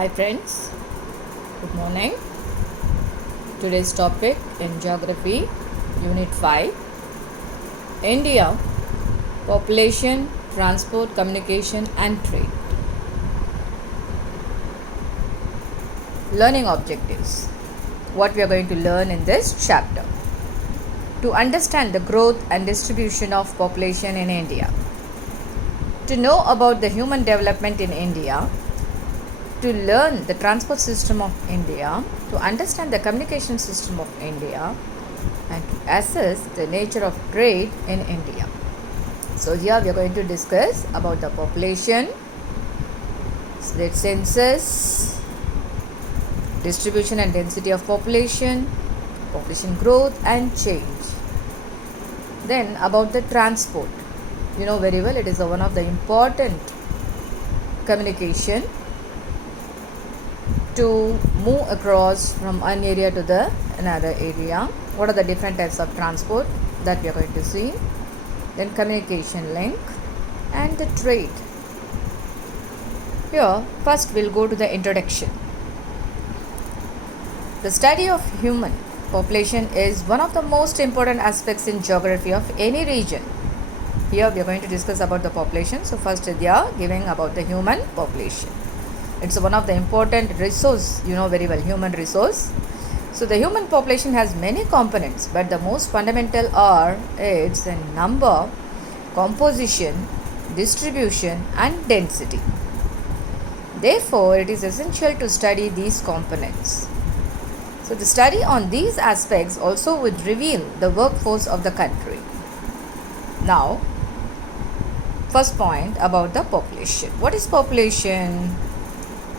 Hi friends, good morning. Today's topic in Geography, Unit 5, India, Population, Transport, Communication and Trade. Learning objectives. What we are going to learn in this chapter. To understand the growth and distribution of population in India. To know about the human development in India. To learn the transport system of India, to understand the communication system of India, and to assess the nature of trade in India. So here we are going to discuss about the population, the census, distribution and density of population, population growth and change. Then about the transport. You know very well it is one of the important communication to move across from one area to the another area. What are the different types of transport that we are going to see? Then communication link and the trade. Here first we'll go to the introduction. The study of human population is one of the most important aspects in geography of any region. Here we are going to discuss about the population. So first they are giving about the human population. It's one of the important resource, you know very well, human resource. So the human population has many components, but the most fundamental are its number, composition, distribution and density. Therefore, it is essential to study these components. So the study on these aspects also would reveal the workforce of the country. Now, first point about the population. What is population?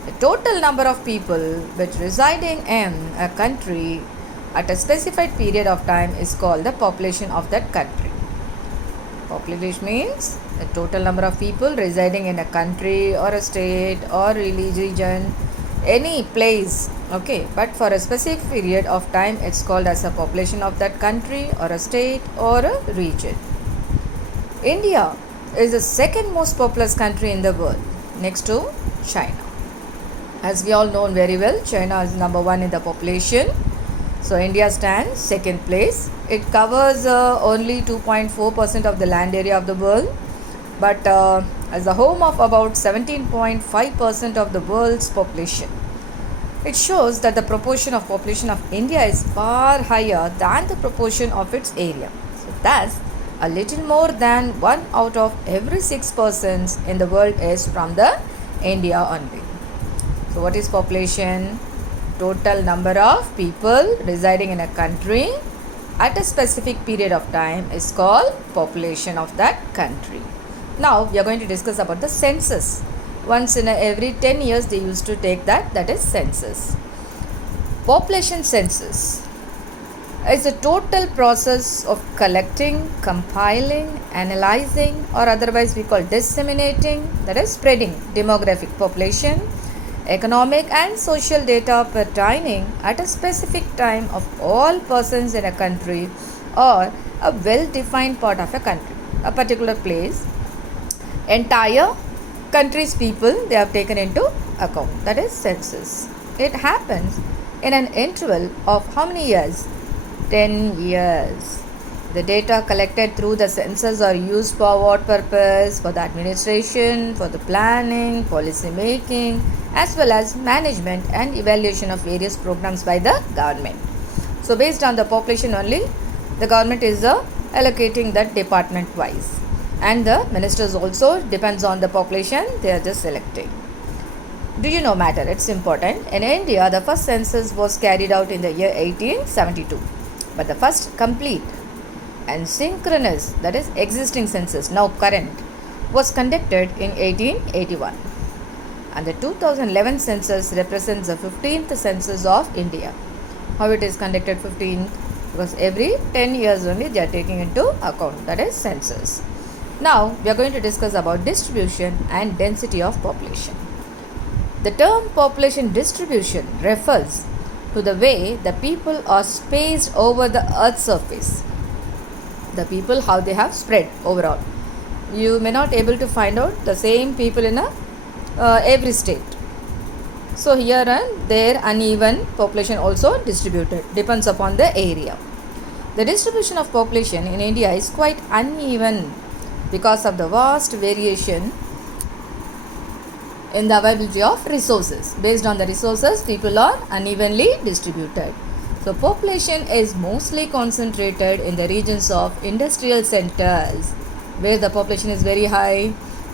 The total number of people which residing in a country at a specified period of time is called the population of that country. Population means the total number of people residing in a country or a state or region, any place, okay, but for a specific period of time it's called as a population of that country or a state or a region. India is the second most populous country in the world next to China. As we all know very well, China is number one in the population. So India stands second place. It covers only 2.4% of the land area of the world, but as the home of about 17.5% of the world's population. It shows that the proportion of population of India is far higher than the proportion of its area. So thus, a little more than 1 out of every 6 persons in the world is from the India only. So what is population? Total number of people residing in a country at a specific period of time is called population of that country. Now we are going to discuss about the census. Once in every 10 years they used to take that is census. Population census is a total process of collecting, compiling, analyzing or otherwise we call disseminating, that is spreading demographic population, economic and social data pertaining at a specific time of all persons in a country or a well-defined part of a country, a particular place, entire country's people they have taken into account, that is census. It happens in an interval of how many years? 10 years. The data collected through the census are used for what purpose? For the administration, for the planning, policy making, as well as management and evaluation of various programs by the government. So based on the population only, the government is allocating that department wise. And the ministers also depends on the population, they are just selecting. Do you know matter? It's important. In India, the first census was carried out in the year 1872. But the first complete and synchronous, that is existing census, now current, was conducted in 1881. And the 2011 census represents the 15th census of India. How it is conducted 15th? Because every 10 years only they are taking into account, that is census. Now we are going to discuss about distribution and density of population. The term population distribution refers to the way the people are spaced over the earth's surface. The people how they have spread overall. You may not able to find out the same people in every state. So here and there uneven population also distributed, depends upon the area. The distribution of population in India is quite uneven because of the vast variation in the availability of resources. Based on the resources, people are unevenly distributed. So population is mostly concentrated in the regions of industrial centers where the population is very high,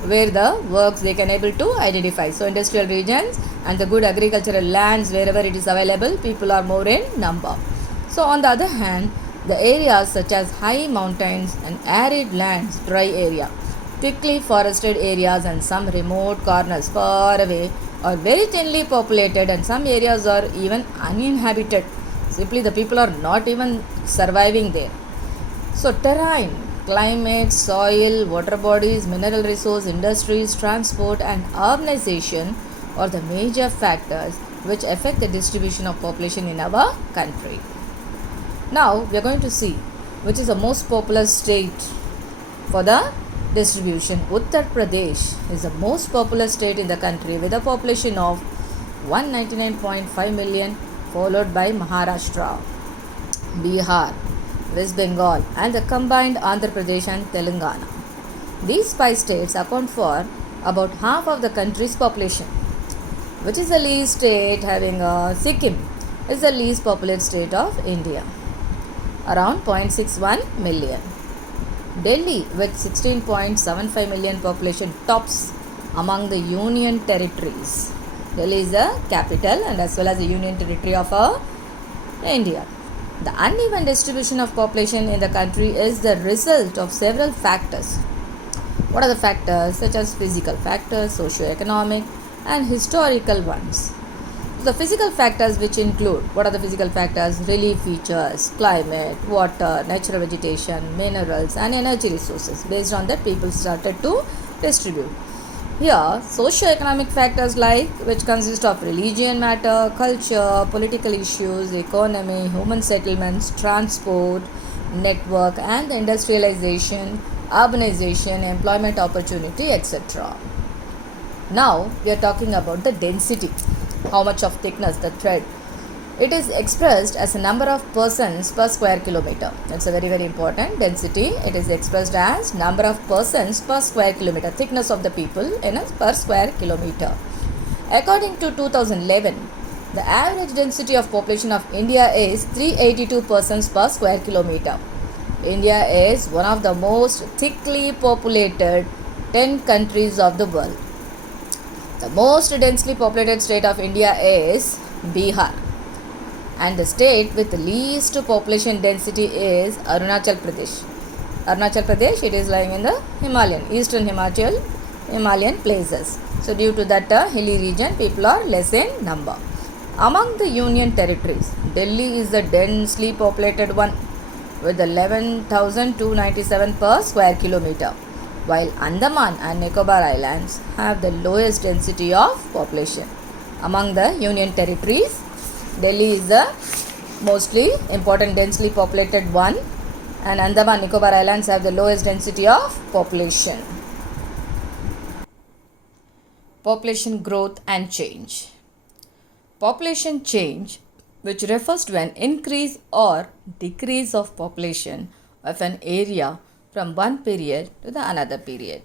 where the works they can able to identify. So industrial regions and the good agricultural lands wherever it is available, people are more in number. So on the other hand, the areas such as high mountains and arid lands, dry area, thickly forested areas and some remote corners far away are very thinly populated, and some areas are even uninhabited. Simply the people are not even surviving there. So terrain, climate, soil, water bodies, mineral resource, industries, transport and urbanization are the major factors which affect the distribution of population in our country. Now we are going to see which is the most populous state for the distribution. Uttar Pradesh is the most populous state in the country with a population of 199.5 million, followed by Maharashtra, Bihar, West Bengal and the combined Andhra Pradesh and Telangana. These five states account for about half of the country's population. Which is the least state having a Sikkim is the least populous state of India, around 0.61 million. Delhi with 16.75 million population tops among the union territories. Delhi is the capital and as well as the union territory of India. The uneven distribution of population in the country is the result of several factors. What are the factors? Such as physical factors, socio-economic and historical ones. The physical factors which include, what are the physical factors? Relief features, climate, water, natural vegetation, minerals and energy resources. Based on that, people started to distribute. Here, socio-economic factors like which consist of religion matter, culture, political issues, economy, human settlements, transport, network and industrialization, urbanization, employment opportunity, etc. Now, we are talking about the density. How much of thickness the thread. It is expressed as a number of persons per square kilometer. That's a very important density. It is expressed as number of persons per square kilometer, thickness of the people in a per square kilometer. According to 2011, the average density of population of India is 382 persons per square kilometer. India is one of the most thickly populated 10 countries of the world. The most densely populated state of India is Bihar, and the state with the least population density is Arunachal Pradesh. Arunachal Pradesh, it is lying in the eastern Himalayan places. So due to that hilly region, people are less in number. Among the union territories, Delhi is the densely populated one with 11,297 per square kilometer, while Andaman and Nicobar Islands have the lowest density of population. Among the union territories, Delhi is the mostly important densely populated one, and Andaman and Nicobar Islands have the lowest density of population. Population growth and change. Population change, which refers to an increase or decrease of population of an area from one period to the another period.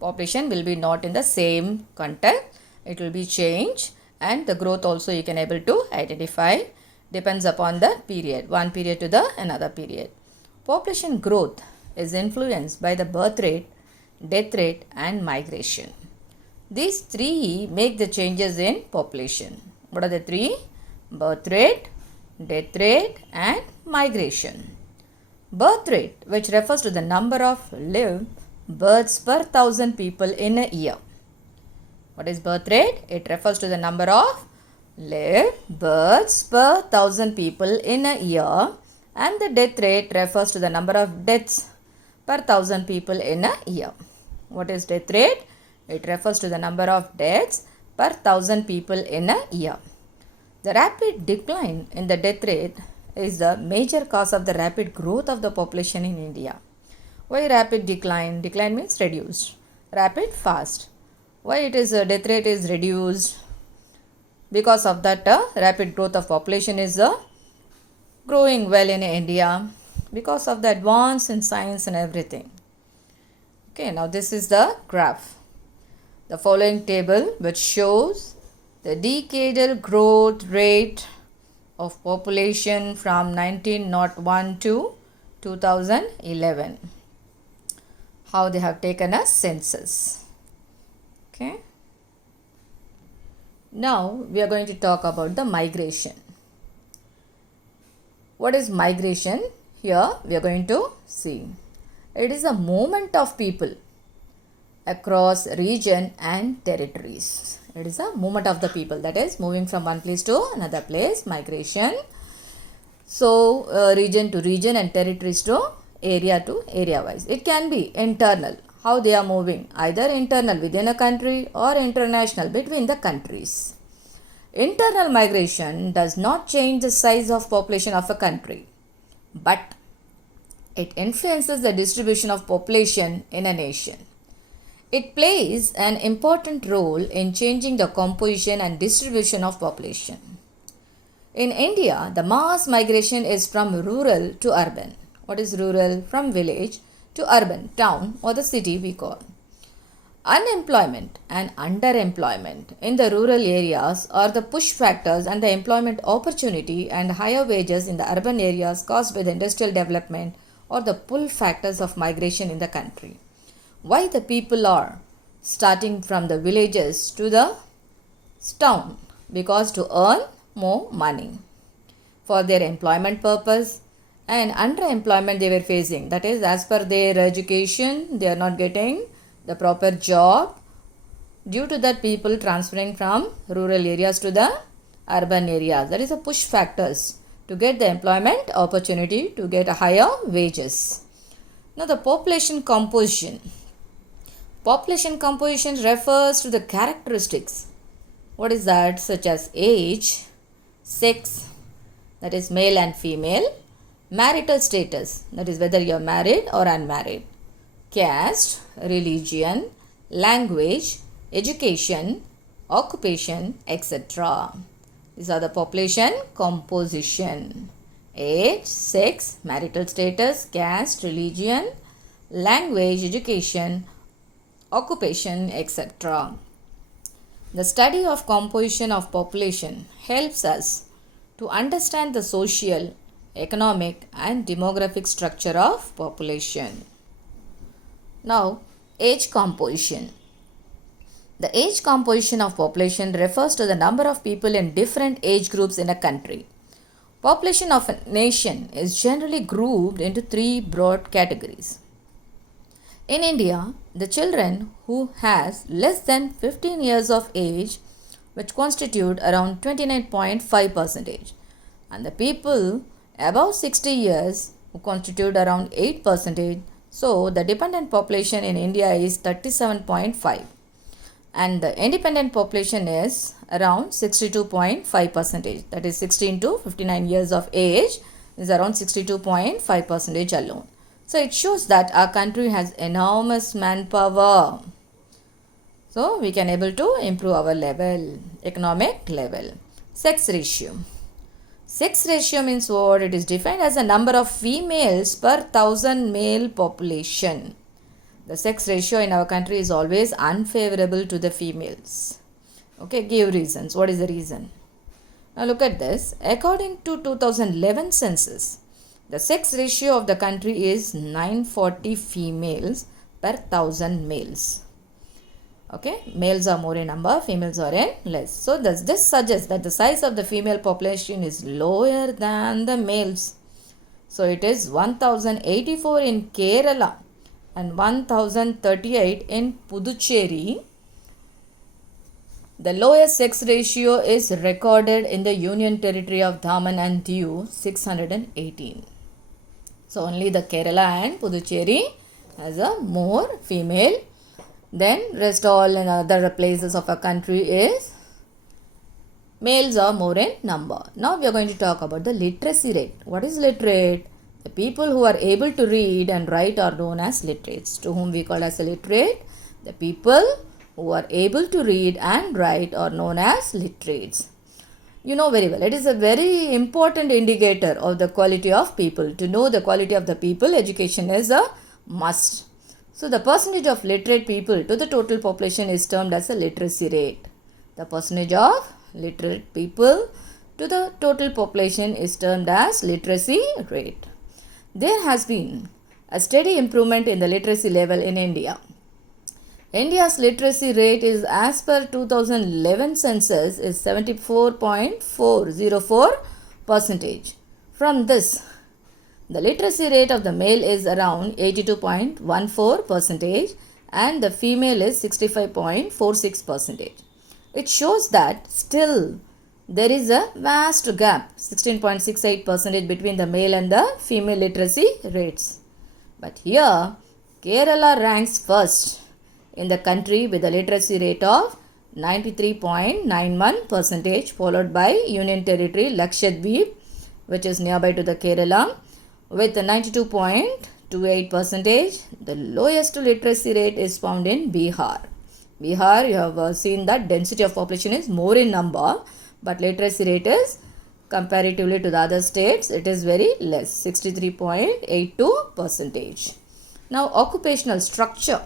Population will be not in the same context. It will be change, and the growth also you can able to identify depends upon the period, one period to the another period. Population growth is influenced by the birth rate, death rate and migration. These three make the changes in population. What are the three? Birth rate, death rate and migration. Birth rate, which refers to the number of live births per 1,000 people in a year. What is birth rate? It refers to the number of live births per 1,000 people in a year, and the death rate refers to the number of deaths per 1,000 people in a year. What is death rate? It refers to the number of deaths per 1,000 people in a year. The rapid decline in the death rate is the major cause of the rapid growth of the population in India. Why rapid decline? Decline means reduced. Rapid, fast. Why it is death rate is reduced? Because of that, rapid growth of population is growing well in India because of the advance in science and everything. Okay, now this is the graph. The following table which shows the decadal growth rate of population from 1901 to 2011. How they have taken a census. Okay. Now we are going to talk about the migration. What is migration? Here we are going to see. It is a movement of people across region and territories. It is a movement of the people, that is moving from one place to another place, migration. So region to region and territories to area wise. It can be internal, how they are moving, either internal within a country or international between the countries. Internal migration does not change the size of population of a country, but it influences the distribution of population in a nation. It plays an important role in changing the composition and distribution of population. In India, the mass migration is from rural to urban. What is rural? From village to urban, town or the city we call. Unemployment and underemployment in the rural areas are the push factors, and the employment opportunity and higher wages in the urban areas caused by the industrial development are the pull factors of migration in the country. Why the people are starting from the villages to the town? Because to earn more money for their employment purpose, and underemployment they were facing, that is as per their education they are not getting the proper job. Due to that, people transferring from rural areas to the urban areas. That is a push factors to get the employment opportunity, to get a higher wages. Now the population composition. Population composition refers to the characteristics. What is that? Such as age, sex, that is male and female, marital status, that is whether you are married or unmarried, caste, religion, language, education, occupation, etc. These are the population composition. Age, sex, marital status, caste, religion, language, education, occupation, etc. The study of composition of population helps us to understand the social, economic and demographic structure of population. Now, age composition. The age composition of population refers to the number of people in different age groups in a country. Population of a nation is generally grouped into three broad categories. In India, the children who has less than 15 years of age, which constitute around 29.5%, and the people above 60 years who constitute around 8%. So the dependent population in India is 37.5 and the independent population is around 62.5%, that is 16 to 59 years of age is around 62.5% alone. So it shows that our country has enormous manpower. So we can able to improve our level, economic level. Sex ratio. Sex ratio means what? It is defined as the number of females per 1000 male population. The sex ratio in our country is always unfavorable to the females. Okay, give reasons. What is the reason? Now look at this. According to 2011 census, the sex ratio of the country is 940 females per 1000 males. Okay, males are more in number, females are in less. So this suggests that the size of the female population is lower than the males. So it is 1084 in Kerala and 1038 in Puducherry. The lowest sex ratio is recorded in the Union Territory of Daman and Diu, 618. So only the Kerala and Puducherry has a more female. Then rest all in other places of our country is males are more in number. Now we are going to talk about the literacy rate. What is literate? The people who are able to read and write are known as literates. To whom we call as a literate? The people who are able to read and write are known as literates. You know very well. It is a very important indicator of the quality of people. To know the quality of the people, education is a must. So the percentage of literate people to the total population is termed as a literacy rate. The percentage of literate people to the total population is termed as literacy rate. There has been a steady improvement in the literacy level in India. India's literacy rate is, as per 2011 census, is 74.404 percentage. From this, the literacy rate of the male is around 82.14 percentage and the female is 65.46 percentage. It shows that still there is a vast gap, 16.68 percentage between the male and the female literacy rates. But here, Kerala ranks first in the country with a literacy rate of 93.91 percentage, followed by Union Territory Lakshadweep, which is nearby to the Kerala, with 92.28 percentage. The lowest literacy rate is found in Bihar. Bihar, you have seen that density of population is more in number, but literacy rate is comparatively to the other states, it is very less, 63.82 percentage. Now, occupational structure.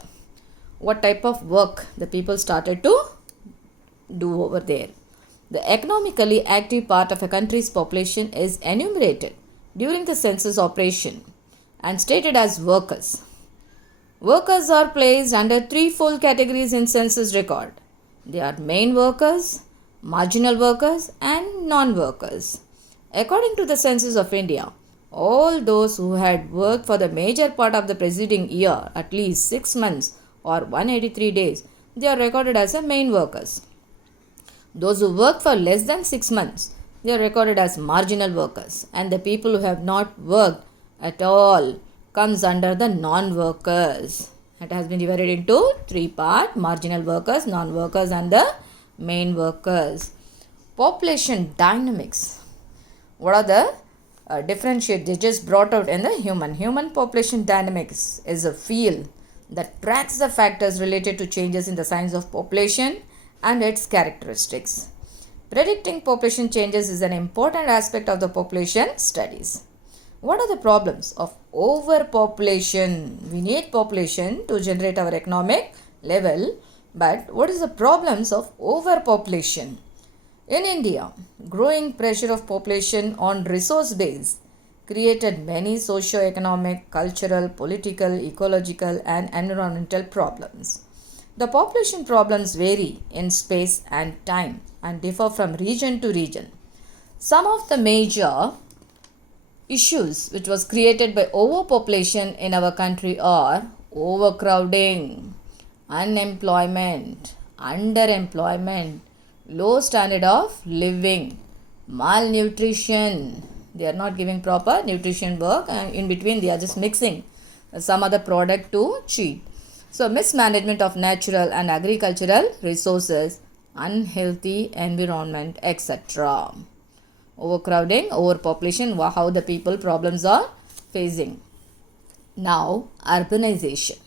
What type of work the people started to do over there. The economically active part of a country's population is enumerated during the census operation and stated as workers. Workers are placed under three full categories in census record. They are main workers, marginal workers and non-workers. According to the Census of India, all those who had worked for the major part of the preceding year, at least 6 months or 183 days, they are recorded as a main workers. Those who work for less than 6 months, they are recorded as marginal workers, and the people who have not worked at all comes under the non-workers. It has been divided into three parts: marginal workers, non-workers and the main workers. Population dynamics. What are the differentiate they just brought out in the human population dynamics is a field that tracks the factors related to changes in the size of population and its characteristics. Predicting population changes is an important aspect of the population studies. What are the problems of overpopulation? We need population to generate our economic level, but what is the problems of overpopulation? In India, growing pressure of population on resource base created many socio-economic, cultural, political, ecological and environmental problems. The population problems vary in space and time and differ from region to region. Some of the major issues which was created by overpopulation in our country are overcrowding, unemployment, underemployment, low standard of living, malnutrition. They are not giving proper nutrition work and in between they are just mixing some other product to cheat. So mismanagement of natural and agricultural resources, unhealthy environment, etc. Overcrowding, overpopulation, how the people problems are facing. Now, urbanization.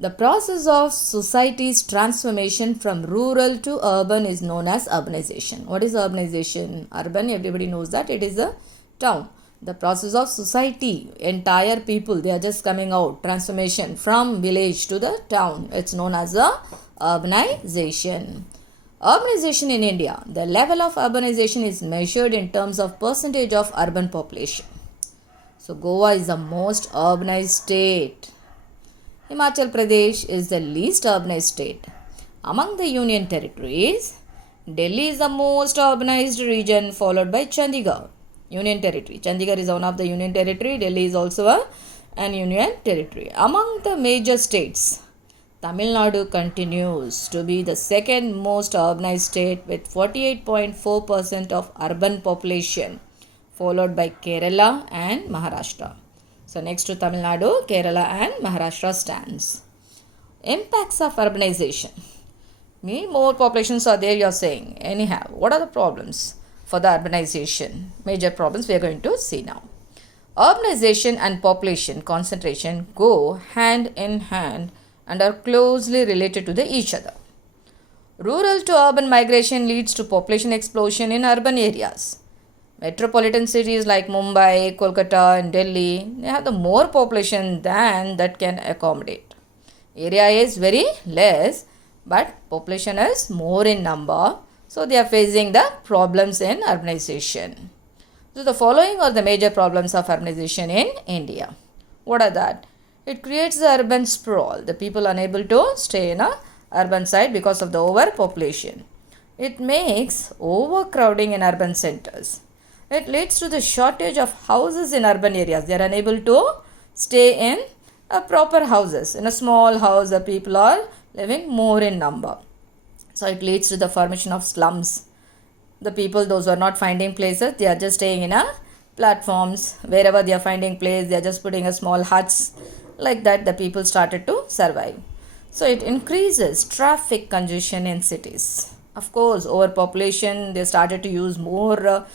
The process of society's transformation from rural to urban is known as urbanization. What is urbanization? Urban, everybody knows that it is a town. The process of society, entire people, they are just coming out, transformation from village to the town. It's known as a urbanization. Urbanization in India. The level of urbanization is measured in terms of percentage of urban population. So, Goa is the most urbanized state. Himachal Pradesh is the least urbanized state. Among the union territories, Delhi is the most urbanized region, followed by Chandigarh, union territory. Chandigarh is one of the union territory. Delhi is also an union territory. Among the major states, Tamil Nadu continues to be the second most urbanized state with 48.4% of urban population, followed by Kerala and Maharashtra. So next to Tamil Nadu, Kerala and Maharashtra stands. Impacts of urbanization. More populations are there, you are saying. Anyhow, what are the problems for the urbanization? Major problems we are going to see now. Urbanization and population concentration go hand in hand and are closely related to each other. Rural to urban migration leads to population explosion in urban areas. Metropolitan cities like Mumbai, Kolkata, and Delhi, they have the more population than that can accommodate. Area is very less, but population is more in number, so they are facing the problems in urbanization. So the following are the major problems of urbanization in India. What are that? It creates the urban sprawl. The people unable to stay in a urban side because of the overpopulation. It makes overcrowding in urban centers. It leads to the shortage of houses in urban areas. They are unable to stay in a proper houses. In a small house, the people are living more in number. So it leads to the formation of slums. The people, those who are not finding places, they are just staying in a platforms. Wherever they are finding place, they are just putting a small huts. Like that, the people started to survive. So it increases traffic congestion in cities. Of course, overpopulation, they started to use more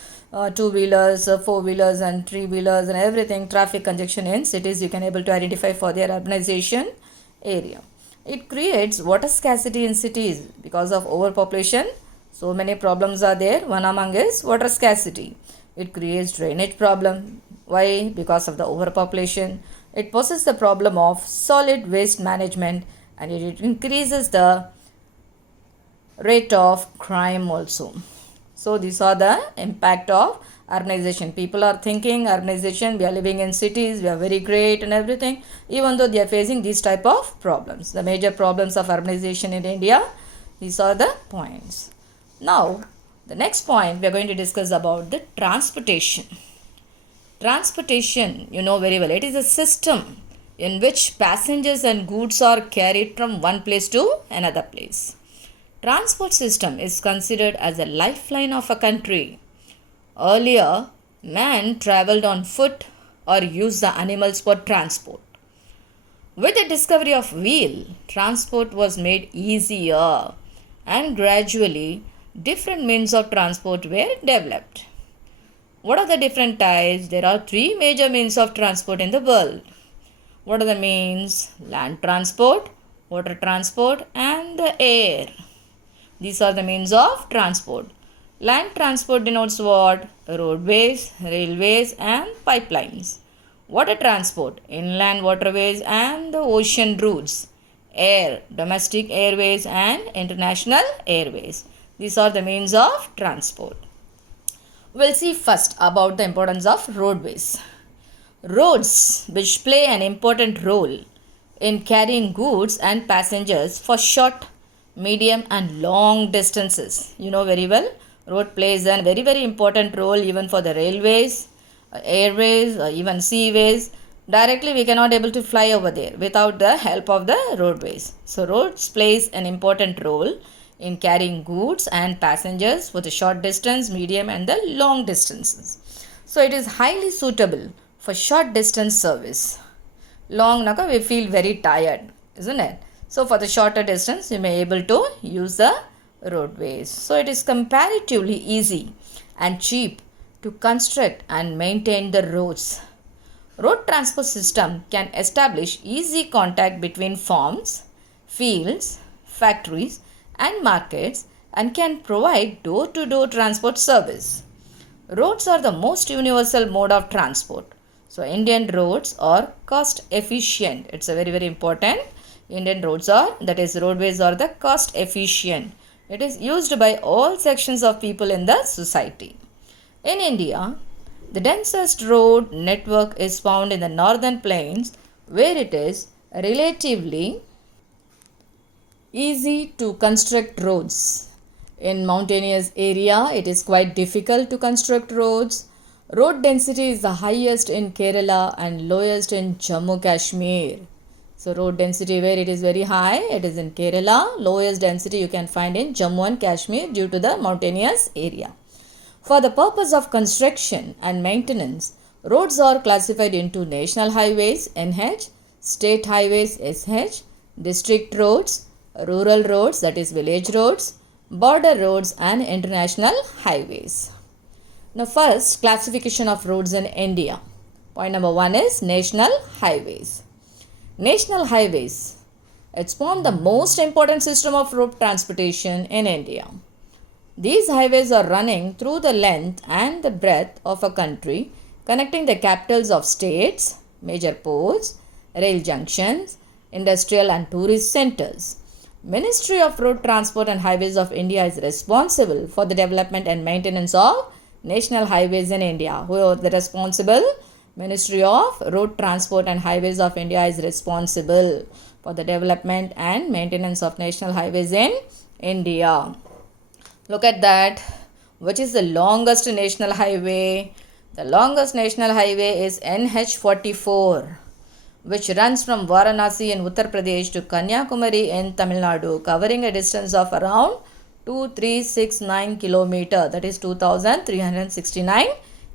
two-wheelers, four-wheelers and three-wheelers and everything. Traffic congestion in cities you can able to identify for their urbanization area. It creates water scarcity in cities because of overpopulation. So many problems are there. One among is water scarcity. It creates drainage problem. Why? Because of the overpopulation. It poses the problem of solid waste management, and it increases the rate of crime also. So these are the impact of urbanization. People are thinking urbanization, we are living in cities, we are very great and everything, even though they are facing these type of problems. The major problems of urbanization in India, these are the points. Now, the next point we are going to discuss about the transportation. Transportation, you know very well, it is a system in which passengers and goods are carried from one place to another place. Transport system is considered as a lifeline of a country. Earlier, man traveled on foot or used the animals for transport. With the discovery of wheel, transport was made easier, and gradually different means of transport were developed. What are the different types? There are three major means of transport in the world. What are the means? Land transport, water transport, and the air. These are the means of transport. Land transport denotes what? Roadways, railways, and pipelines. Water transport, inland waterways and the ocean routes. Air, domestic airways and international airways. These are the means of transport. We'll see first about the importance of roadways. Roads, which play an important role in carrying goods and passengers for short, medium and long distances. You know very well, road plays a very important role even for the railways, airways, or even seaways. Directly we cannot able to fly over there without the help of the roadways. So roads plays an important role in carrying goods and passengers for the short distance, medium and the long distances. So it is highly suitable for short distance service. Long naka we feel very tired, isn't it? So for the shorter distance you may able to use the roadways. So it is comparatively easy and cheap to construct and maintain the roads. Road transport system can establish easy contact between farms, fields, factories and markets and can provide door-to-door transport service. Roads are the most universal mode of transport. So Indian roads are cost efficient. It's a very important. Indian roads are, that is roadways are the cost efficient. It is used by all sections of people in the society. In India, the densest road network is found in the northern plains where it is relatively easy to construct roads. In mountainous area, it is quite difficult to construct roads. Road density is the highest in Kerala and lowest in Jammu Kashmir. So road density where it is very high, it is in Kerala. Lowest density you can find in Jammu and Kashmir due to the mountainous area. For the purpose of construction and maintenance, roads are classified into national highways (NH), state highways (SH), district roads, rural roads that is village roads, border roads and international highways. Now first, classification of roads in India. Point number 1 is national highways. National highways It's formed the most important system of road transportation in India. These highways are running through the length and the breadth of a country, connecting the capitals of states, major ports, rail junctions, industrial and tourist centers. Ministry of Road Transport and Highways of India is responsible for the development and maintenance of national highways in India. Who are the responsible? Ministry of Road Transport and Highways of India is responsible for the development and maintenance of national highways in India. Look at that. Which is the longest national highway? The longest national highway is NH44, which runs from Varanasi in Uttar Pradesh to Kanyakumari in Tamil Nadu, covering a distance of around 2369 km. That is 2369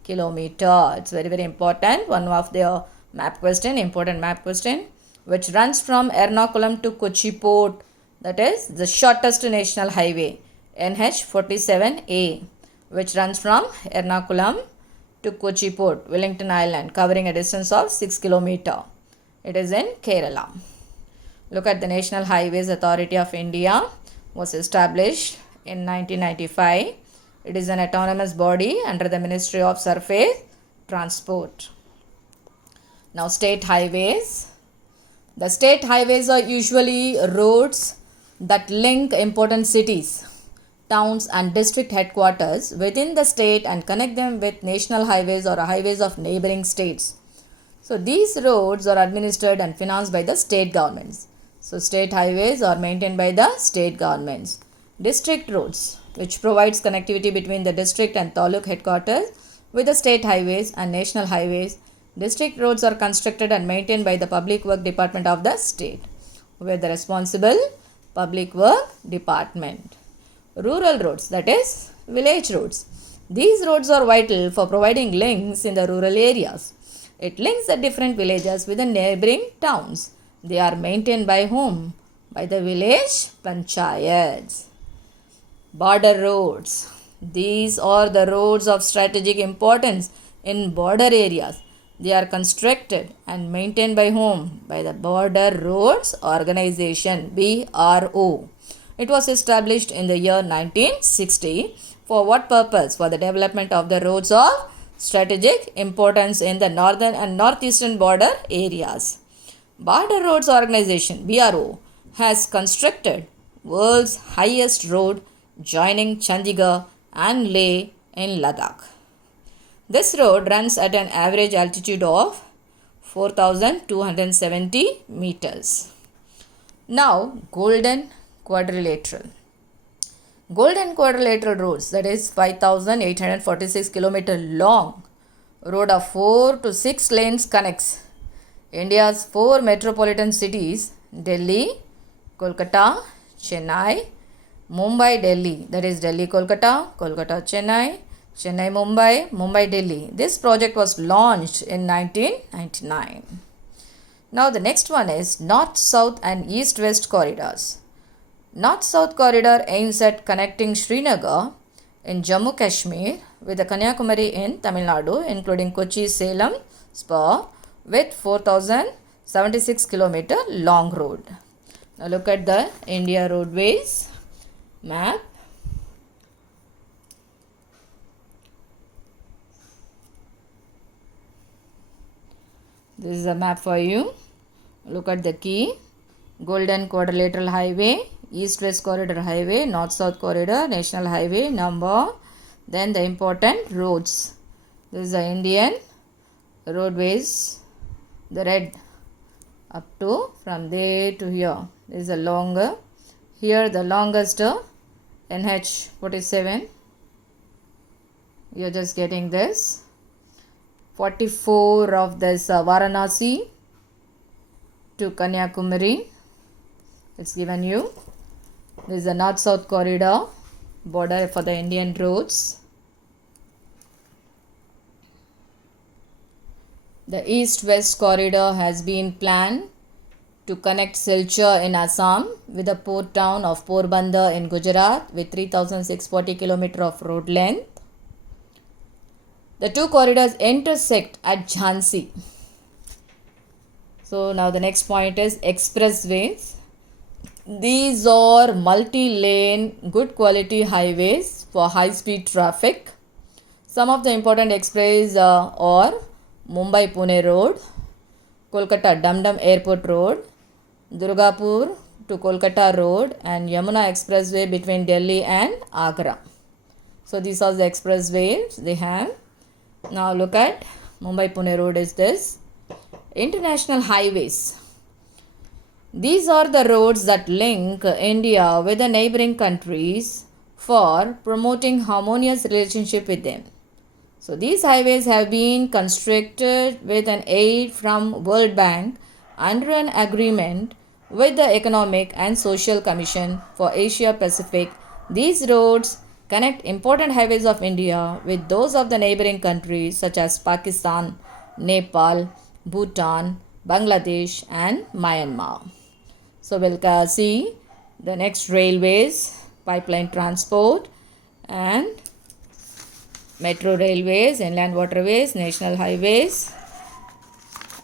km. It's very, very important. One of the map question, important map question, which runs from Ernakulam to Kochi Port. That is the shortest national highway, NH47A, which runs from Ernakulam to Kochi Port, Wellington Island, covering a distance of 6 km. It is in Kerala. Look at the National Highways Authority of India was established in 1995. It is an autonomous body under the Ministry of Surface Transport. Now, state highways. The state highways are usually roads that link important cities, towns and district headquarters within the state and connect them with national highways or highways of neighboring states. So these roads are administered and financed by the state governments. So state highways are maintained by the state governments. District roads, which provides connectivity between the district and taluk headquarters with the state highways and national highways. District roads are constructed and maintained by the Public Work Department of the state, where the responsible Public Work Department. Rural roads, that is village roads. These roads are vital for providing links in the rural areas. It links the different villages with the neighboring towns. They are maintained by whom? By the village panchayats. Border roads. These are the roads of strategic importance in border areas. They are constructed and maintained by whom? By the Border Roads Organization, BRO. It was established in the year 1960. For what purpose? For the development of the roads of strategic importance in the northern and northeastern border areas. Border Roads Organization, BRO, has constructed world's highest road joining Chandigarh and Leh in Ladakh. This road runs at an average altitude of 4,270 meters. Now, Golden Quadrilateral. Golden Quadrilateral roads, that is 5,846 km long road of 4 to 6 lanes, connects India's 4 metropolitan cities, Delhi, Kolkata, Chennai, Mumbai, Delhi, that is Delhi, Kolkata, Kolkata, Chennai, Chennai, Mumbai, Mumbai, Delhi. This project was launched in 1999. Now the next one is North-South and East-West corridors. North-South corridor aims at connecting Srinagar in Jammu Kashmir with the Kanyakumari in Tamil Nadu, including Kochi, Salem, spur with 4,076 km long road. Now look at the India roadways map. This is a map for you. Look at the key. Golden Quadrilateral Highway, East-West Corridor Highway, North-South Corridor, National Highway, number. Then the important roads. This is the Indian roadways. The red up to from there to here. This is a longer. Here the longest NH47. You are just getting this. 44 of this Varanasi to Kanyakumari. It's given you. This is the North-South corridor border for the Indian roads. The East-West corridor has been planned to connect Silchar in Assam with the port town of Porbandar in Gujarat with 3,640 km of road length. The two corridors intersect at Jhansi. So now the next point is expressways. These are multi-lane, good quality highways for high-speed traffic. Some of the important express are Mumbai-Pune Road, Kolkata Dum Airport Road, Durgapur to Kolkata Road, and Yamuna Expressway between Delhi and Agra. So these are the expressways they have. Now look at Mumbai-Pune Road is this. International highways. These are the roads that link India with the neighboring countries for promoting harmonious relationship with them. So these highways have been constructed with an aid from World Bank under an agreement with the Economic and Social Commission for Asia Pacific. These roads connect important highways of India with those of the neighboring countries such as Pakistan, Nepal, Bhutan, Bangladesh and Myanmar. So we'll see the next railways, pipeline transport and metro railways, inland waterways, national highways,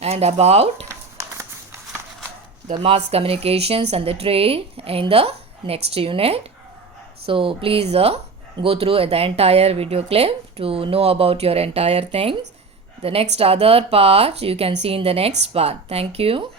and about the mass communications and the trade in the next unit. So please go through the entire video clip to know about your entire things. The next other part you can see in the next part. Thank you.